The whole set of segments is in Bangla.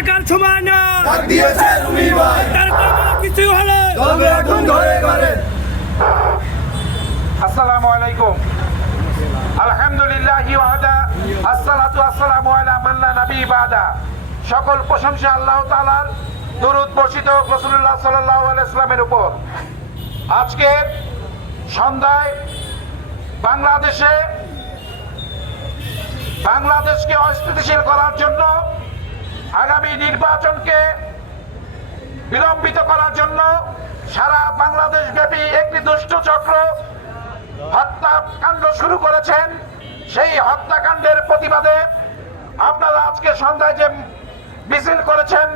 টাকার সময় না। দিয়েছে রুমি ভাই। তার কিছু হলে। চলবে এখন ঘরে ঘরে। আসসালামু আলাইকুম। আলহামদুলিল্লাহ ওয়াহদা আসসালাতু আসসালামু আলা মান লা নবী বাদা। সকল প্রশংসা আল্লাহ তাআলার দরুদ বর্ষিত হোক রাসূলুল্লাহ সাল্লাল্লাহু আলাইহি ওয়াসাল্লামের উপর। আজকে সন্ধ্যায় বাংলাদেশে বাংলাদেশকে অস্থিতিশীল করার জন্য আগামী নির্বাচনকে বিলম্বিত করার জন্য সারা বাংলাদেশ ব্যাপী একটি দুষ্ট চক্র হত্যাকাণ্ড শুরু করেছেন। সেই হত্যাকাণ্ডের প্রতিবাদে আপনারা আজকে সন্ধ্যায় যে মিছিল করেছেন,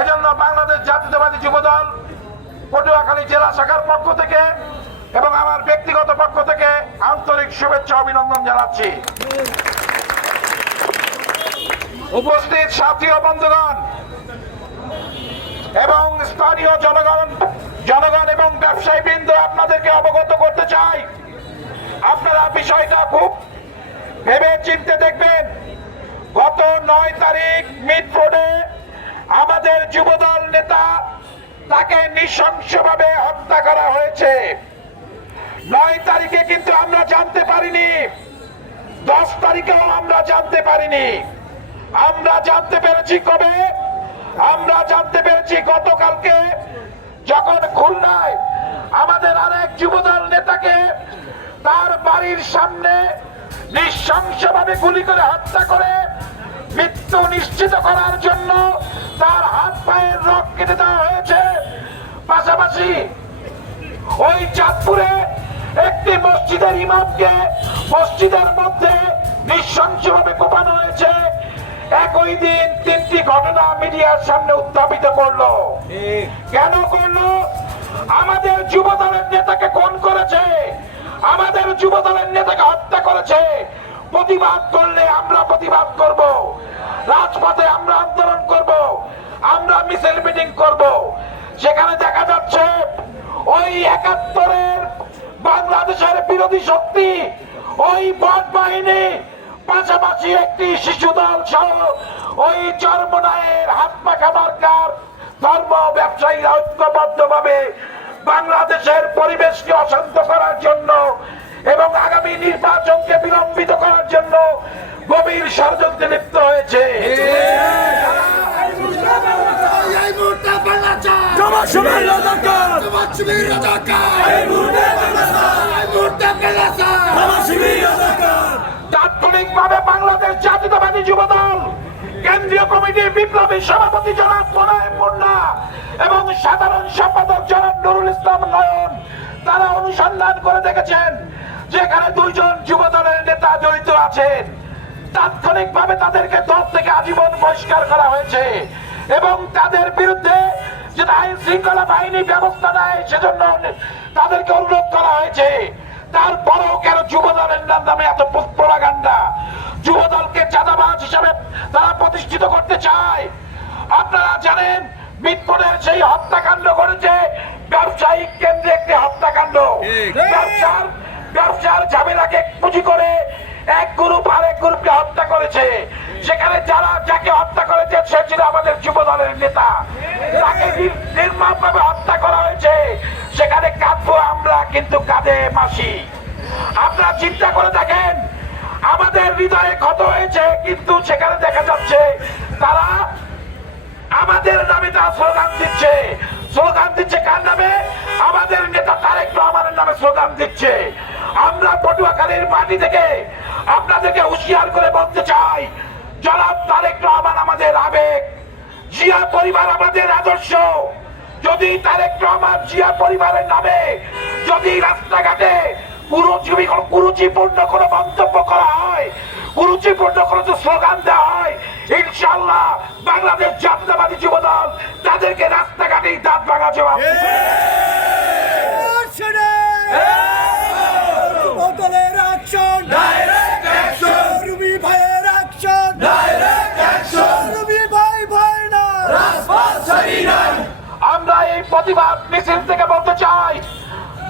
এজন্য বাংলাদেশ জাতীয়তাবাদী যুবদল পটুয়াখালী জেলা শাখার পক্ষ থেকে এবং আমার ব্যক্তিগত পক্ষ থেকে আন্তরিক শুভেচ্ছা, অভিনন্দন জানাচ্ছি। উপস্থিত সাথী ও বন্ধুগণ এবং স্থানীয় জনগণ জনগণ এবং ব্যবসায়ী বৃন্দ আপনাদেরকে অবগত করতে চাই। আপনারা বিষয়টা খুব ভেবে চিনতে দেখবেন। গত নয় তারিখ মিড রোডে আমাদের যুবদল নেতা তাকে নৃশংসভাবে হত্যা করা হয়েছে। নয় তারিখে কিন্তু আমরা জানতে পারিনি। দশ তারিখেও আমরা জানতে পারিনি। আমরা জানতে পেরেছি কবে? আমরা জানতে পেরেছি গতকালকে, যখন খুলনায় আমাদের আরেক যুবদল নেতাকে তার বাড়ির সামনে নিঃশংসভাবে গুলি করে হত্যা করে মৃত্যু নিশ্চিত করার জন্য তার হাত পায়ের রক কেটে দেওয়া হয়েছে। পাশাপাশি ওই চাঁদপুরে একটি মসজিদের ইমামকে মসজিদের মধ্যে নৃশংসভাবে কোপানো হয়েছে। একই দিন তিনটি ঘটনা মিডিয়ার সামনে উত্থাপিত করল। কেন করল? আমাদের যুব দলের নেতাকে খুন করেছে। আমাদের যুব দলের নেতাকে হত্যা করেছে। প্রতিবাদ করলে আমরা প্রতিবাদ করব। রাজপথে আমরা আন্দোলন করব। আমরা মিছিল মিটিং করব। সেখানে দেখা যাচ্ছে ওই একাত্তরের বাংলাদেশের বিরোধী শক্তি ওই বট বাহিনী পাশাপাশি একটি শিশু দল সহ ওই চরমনায়ের হাত পাখা মার্কার ধর্ম ব্যবসায়ীরা ঐক্যবদ্ধ ভাবে বাংলাদেশের পরিবেশকে অশান্ত করার জন্য এবং আগামী নির্বাচনকে বিলম্বিত করার জন্য গভীর ষড়যন্ত্রে লিপ্ত হয়েছে। শিবির তাৎক্ষণিকভাবে বাংলাদেশ জাতীয়তাবাদী যুবদল, কেন্দ্রীয় কমিটির বিপ্লবী সভাপতি জনাব মোনায়েম মুন্না এবং সাধারণ সম্পাদক জনাব নুরুল ইসলাম নয়ন, তারা অনুসন্ধান করে দেখেছেন যেখানে দুইজন যুবদলের নেতা জড়িত আছেন। তাৎক্ষণিকভাবে তাদেরকে দল থেকে আজীবন বহিষ্কার করা হয়েছে এবং তাদের বিরুদ্ধে যেটা আইন শৃঙ্খলা বাহিনী ব্যবস্থা নেয়, সেজন্য তাদেরকে অনুরোধ করা হয়েছে। তারপরেও কেন যুব দলের নামে এত প্রোপাগান্ডা যুব দলকে চাঁদাবাজ হিসাবে তারা প্রতিষ্ঠিত করতে চায়। আপনারা জানেন মিটপুরের সেই হত্যাকাণ্ড ঘটেছে ব্যবসায়িক কেন্দ্রে একটি হত্যাকাণ্ড। ব্যবসার ব্যবসার ঝামেলাকে পুঁজি করে এক গ্রুপ আরেক গ্রুপকে হত্যা করেছে। সেখানে যারা যাকে হত্যা করেছে সে ছিল আমাদের যুব দলের নেতা। তাকে নির্মম ভাবে হত্যা করা হয়েছে। সেখানে কিন্তু কাঁদে মাসি। আপনারা চিন্তা করে দেখেন, আমাদের হৃদয়ে ক্ষত হয়েছে, কিন্তু সেখানে দেখা যাচ্ছে তারা আমাদের নামে তারা স্লোগান দিচ্ছে। স্লোগান দিচ্ছে কার নামে? আমাদের নেতা তারেক রহমানের নামে স্লোগান দিচ্ছে। আমরা পটুয়াখালীর মাটি থেকে আপনাদেরকে হুঁশিয়ার করে বলতে চাই, জনাব তারেক রহমান আমাদের আবেগ, জিয়া পরিবার আমাদের আদর্শ। যদি তারেক রহমান জিয়া পরিবারের নামে যদি রাস্তাঘাটে কুরুচিবি কুরুচিপূর্ণ কোনো মন্তব্য করা হয় কুরুচিপূর্ণ কোনো স্লোগান দেওয়া হয় ইনশাল্লাহ বাংলাদেশ জাতীয়তাবাদী যুবদল তাদেরকে রাস্তাঘাটেই দাঁত ভাঙা জবাব আমরা এই প্রতিবাদ মিছিল থেকে বলতে চাই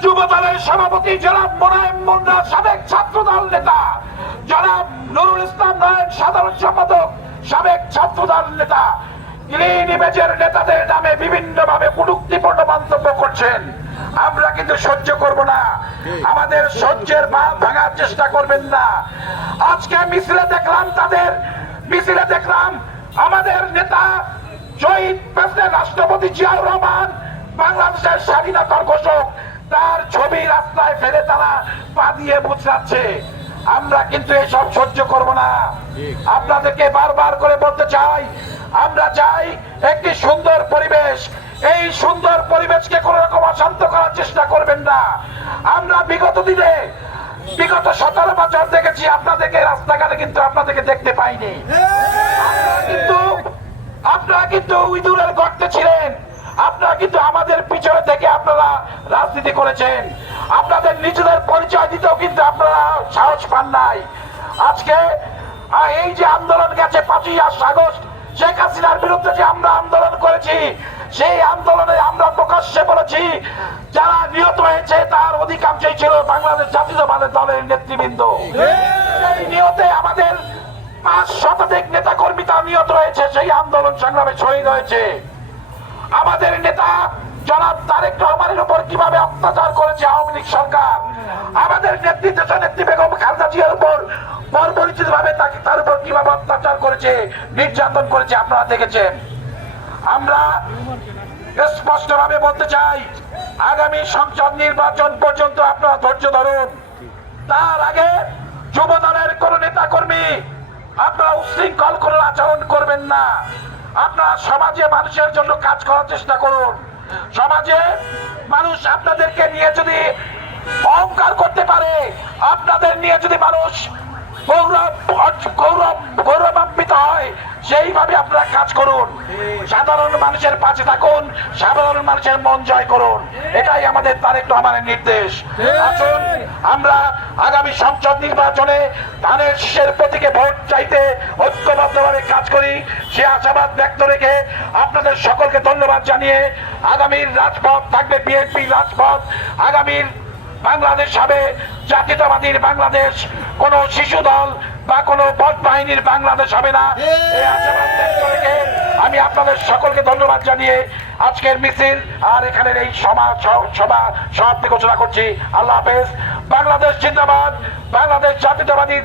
যুব দলের সভাপতি জনাব মোনায়েম মুন্না সাবেক ছাত্র দল নেতা, জনাব নুরুল ইসলাম নায়ক সাধারণ সম্পাদক, সাবেক ছাত্র দল নেতা ইমেজের নেতাদের নামে বিভিন্ন ভাবে মন্তব্য করছেন। আমরা কিন্তু সহ্য করব না। আমাদের সহ্যের বাঁধ ভাঙার চেষ্টা করবেন না। আজকে মিছিলে দেখলাম তাদের, মিছিলে দেখলাম আমাদের নেতা শহীদ প্রেসিডেন্ট রাষ্ট্রপতি জিয়াউর রহমান, বাংলাদেশের স্বাধীনতার ঘোষক তার ছবি রাস্তায় ফেলে তারা পা দিয়ে মুচড়াচ্ছে। আমরা কিন্তু এসব সহ্য করব না। আপনাদেরকে বারবার করে বলতে চাই, আমরা চাই একটি সুন্দর পরিবেশ। এই সুন্দর পরিবেশকে কোন রকম অশান্ত করার চেষ্টা করবেন না। আমরা বিগত দিনে, বিগত সতেরো বছর দেখেছি, আপনাদেরকে রাস্তাঘাটে কিন্তু আপনাদেরকে দেখতে পাইনি। আপনারা কিন্তু আপনারা কিন্তু ইঁদুরের গর্তে ছিলেন। আপনারা কিন্তু আমাদের পিছনে থেকে আপনারা রাজনীতি করেছেন। আপনাদের নিজেদের পরিচয় দিতেও কিন্তু আপনারা সাহস পান নাই। আজকে এই যে আন্দোলন গেছে পাঁচই আগস্ট, শেখ হাসিনার বিরুদ্ধে যে আমরা আন্দোলন করেছি, সেই আন্দোলনে আমরা প্রকাশ্যে বলেছি, যারা নিহত হয়েছে তার অধিকাংশই ছিল বাংলাদেশ জাতীয়তাবাদের দলের নেতৃবৃন্দ। এই নিহতে আমাদের পাঁচ শতাধিক নেতা কর্মী তারা নিহত হয়েছে, সেই আন্দোলন সংগ্রামে শহীদ হয়েছে। আমাদের নেতা জনাব তারেক রহমানের উপর কীভাবে অত্যাচার করেছে আওয়ামী লীগ সরকার? আমাদের নেতৃত্ব নেত্রী বেগম খালদা জিয়ার উপর পরিচিত ভাবে তাকে তার উপর কীভাবে অত্যাচার করেছে, নির্যাতন করেছে আপনারা দেখেছেন। আমরা স্পষ্ট ভাবে বলতে চাই, আগামী সংসদ নির্বাচন পর্যন্ত আপনারা ধৈর্য ধরুন। তার আগে যুব দলের কোন নেতা কর্মী আপনারা উশৃঙ্খল কোন আচরণ করবেন না। আপনারা সমাজে মানুষের জন্য কাজ করার চেষ্টা করুন। সমাজে মানুষ আপনাদেরকে নিয়ে যদি অহংকার করতে পারে, আপনাদের নিয়ে যদি মানুষ গৌরব গৌরব, গৌরবান্বিত হয়, সেইভাবে আপনারা কাজ করুন। সাধারণ মানুষের পাশে থাকুন, সাধারণ মানুষের মন জয় করুন। এটাই আমাদের নির্দেশ। আসুন, আমরা আগামী সংসদ নির্বাচনে ধানের শীষের প্রতীকে ভোট চাইতে কাজ করি সে আশাবাদ ব্যক্ত রেখে আপনাদের সকলকে ধন্যবাদ জানিয়ে আগামীর রাজপথ থাকবে বিএনপি রাজপথ। আগামীর বাংলাদেশ হবে জাতীয়তাবাদীর বাংলাদেশ। কোন শিশু দল বা কোন বট বাহিনীর বাংলাদেশ হবে না। এই আশাবাদ ব্যক্ত রেখে আমি আপনাদের সকলকে ধন্যবাদ জানিয়ে আজকের মিছিল আর এখানের এই সভা সভা সমাপ্তি ঘোষণা করছি। আল্লাহ হাফেজ। বাংলাদেশ জিন্দাবাদ। বাংলাদেশ জাতীয়তাবাদী